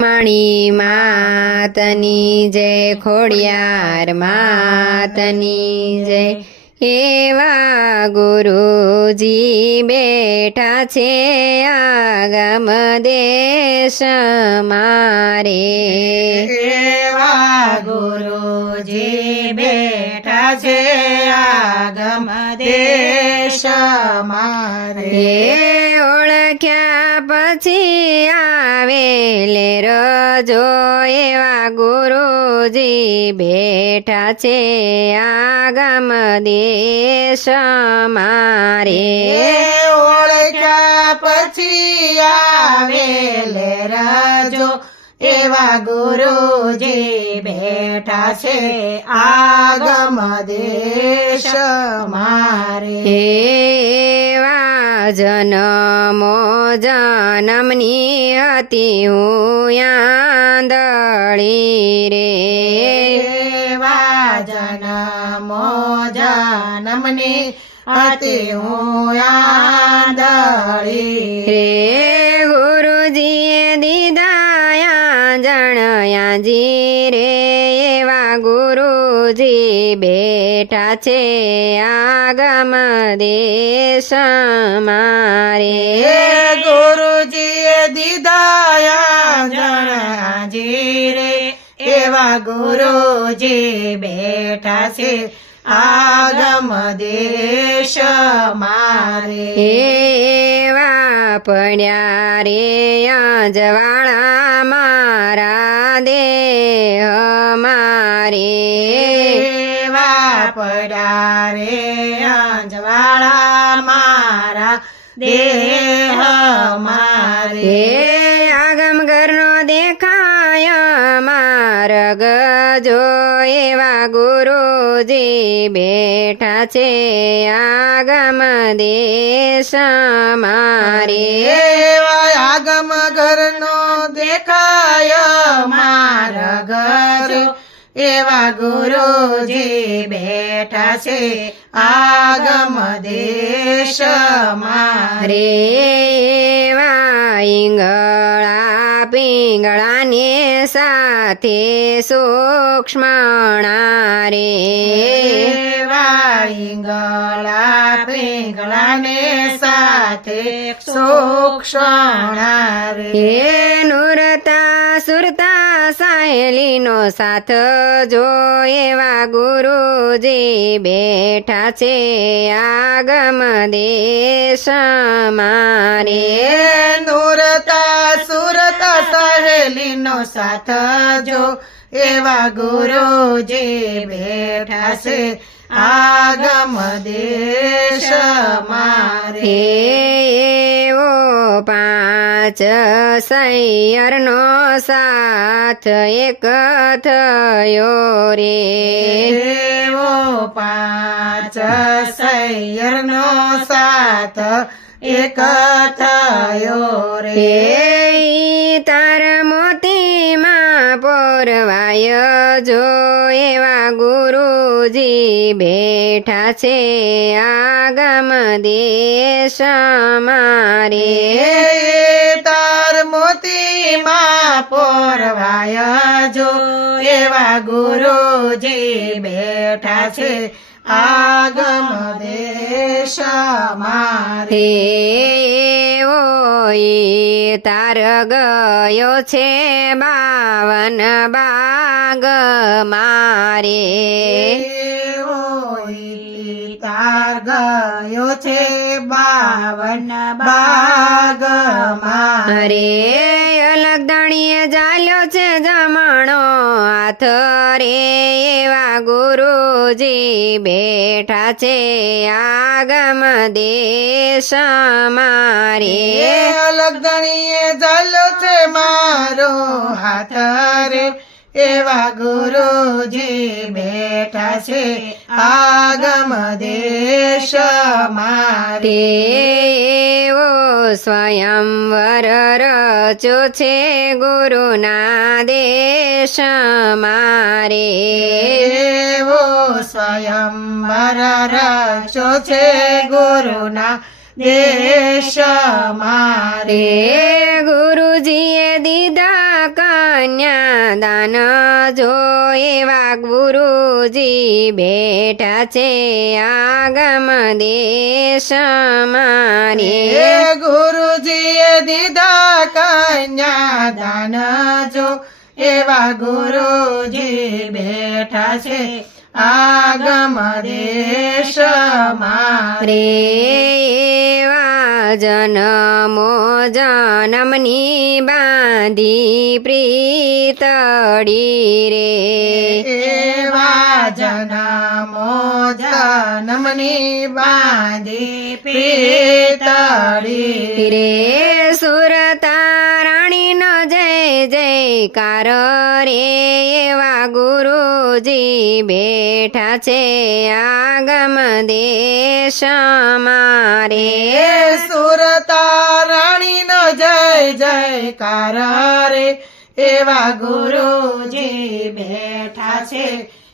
માણી માતની જય, ખોડિયાર માતની જય। એવા ગુરુજી બેઠા છે આગમ દેશ મારે। એવા ગુરુજી બેઠા છે આગમ દેશ મારે। ઓળખ્યા પછી આવે લેરજો, એવા ગુરુજી બેઠા છે આગમ દેશ મારે। ઓળખ્યા પછી આવે લેરજો, એવા ગુરુજી બેઠા છે આગમ દેશ મારે। એવા જનમો જનમની હતી હું આંધળી રે। એવા જનમો જનમની હતી હું આંધળી રે। ગુરુજીએ દીધા જણયાજી રે, એવા ગુરુજી બેઠા છે આગમ દેશ મારે। ગુરુજીએ દીધા જણાજી રે, એવા ગુરુજી બેઠા છે આગમ દેશ મારે। એવા પડ્યા રે અજવાળા મારા દેહ મારે। એવા પડ્યા રે અંજવાળા મારા દેહ મારે। આગમ ઘરનો દેખાય માર્ગ જો, એવા ગુરુજી બેઠા છે આગમ દેશ મારે। એવા આગમ ઘરનો દેખાય માર્ગ જો, એવા ગુરુજી બેઠા છે આગમ દેશ મારે। એવા ઈંગળા પિંગળાને સાથે સૂક્ષ્મણા રે। એવા ઈંગળા પિંગળાને સાથે સૂક્ષ્મણા રે। નુરતા સુરતા સાહેલીનો સાથ જો, એવા ગુરુજી બેઠા છે આગમ દેશ મારે। નુરતા સુરતા સહેલીનો સાથ જો, એવા ગુરુજી બેઠા છે આગમ દેશ મારે। એવો પાંચ સૈયરનો સાથ એક થયો રે। એવો પાંચ સૈયરનો સાથ એક થયો રે। તાર મોતીમાં પોરવાય જો, એવા ગુરુજી બેઠા છે આગમ દેશ મારે। તાર મોતીમાં પોરવાય જો, એવા ગુરુજી બેઠા છે આગમ દેશ મારે। ઓય તાર ગયો છે 52 બાગ મારે। તાર ગયો છે 52 બાગ મારે। અલગ દાણીએ ચાલ્યો છે જમણો હાથ રે, એવા ગુરુજી બેઠા છે આગમ દેશ મારે। લગણીએ ચાલ્યો છે મારો હાથ રે, એવા ગુરુજી બેઠા છે આગમ દેશ મારે। એવો સ્વયંવર રચ્યો છે ગુરુના દેશ મારે। એવો સ્વયંવર રચ્યો છે ગુરુના દેશ મારે રે ગુરુજીએ દીધા કન્યા દાન જો એવા ગુરુજી બેઠા છે આગમ દેશ મારે હે ગુરુજીએ દીધા કન્યા દાન જો એવા ગુરુજી બેઠા છે આગમ દેશ મારે રે એવા જનમો જનમની બાંધી પ્રીતડી રે એવા જનમો જનમની બાંધી પ્રીતડી રે સુરતારાણીનો જય જયકાર રે એવા ગુરુજી બેઠા છે આગમ દેશ મારે સુરતા રાણીનો જય જયકાર રે એવા ગુરુજી બેઠા છે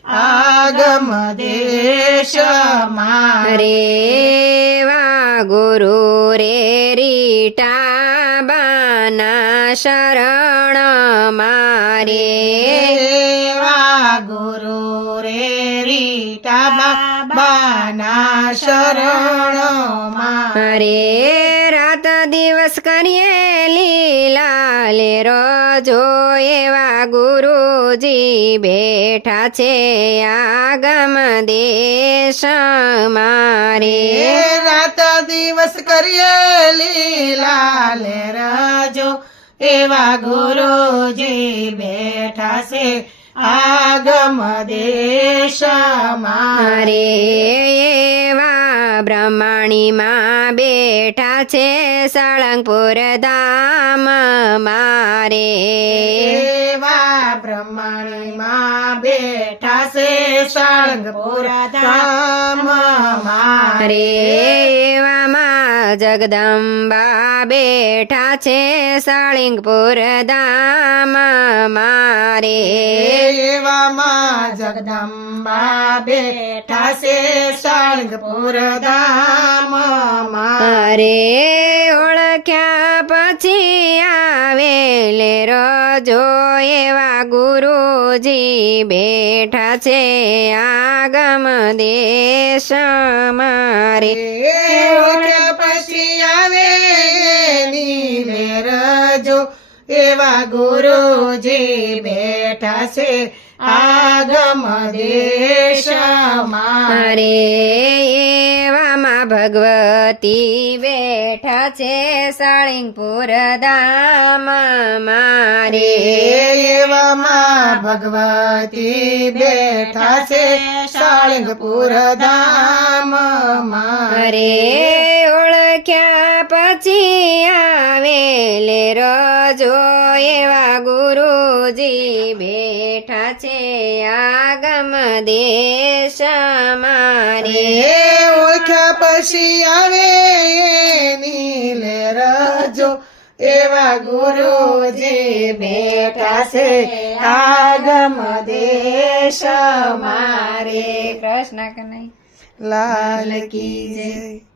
આગમ દેશ મારે રે એવા ગુરુ રે રીટા બાના શરણ મારે એવા ગુરુ રે રીટા બાના શરણ રે રાત દિવસ કરીએ લીલા લેરો જો એવા ગુરુજી બેઠા છે આગમ દેશ મારે રાત દિવસ કરીએ લીલા લેરજો એવા ગુરુજી બેઠા છે આગમ દેશ મારે એવા બ્રહ્મણીમાં બેઠા છે સાળંગપુર ધામ મારે એવા બ્રહ્મણીમાં બેઠા છે સાળંગપુર ધામ મારે રે એવામાં જગદંબા બેઠા છે સાળંગપુર ધામ મારે એવામાં જગદંબા બેઠા છે સાળંગપુર ધામ રે ઓળખ્યા પછી આવેલે રજો એવા ગુરુજી બેઠા છે આગમ દેશ મારે ઓળખ્યા પછી આવે નીલે રજો એવા ગુરુજી બેઠા છે આગમ દેશ મારે એવામાં ભગવતી બેઠા છે સાળંગપુર ધામ મારે એવામાં ભગવતી બેઠા છે સાળંગપુર ધામ રે ઓળખ્યા પછી આવેલે રજો એવા ગુરુજી બેઠા છે આગમ દેશ મારે ઓળખ્યા પછી આવે નીલે રજો એવા ગુરુજી બેઠા છે આગમ દેશ મારે કૃષ્ણ કનૈયા લાલ કી જય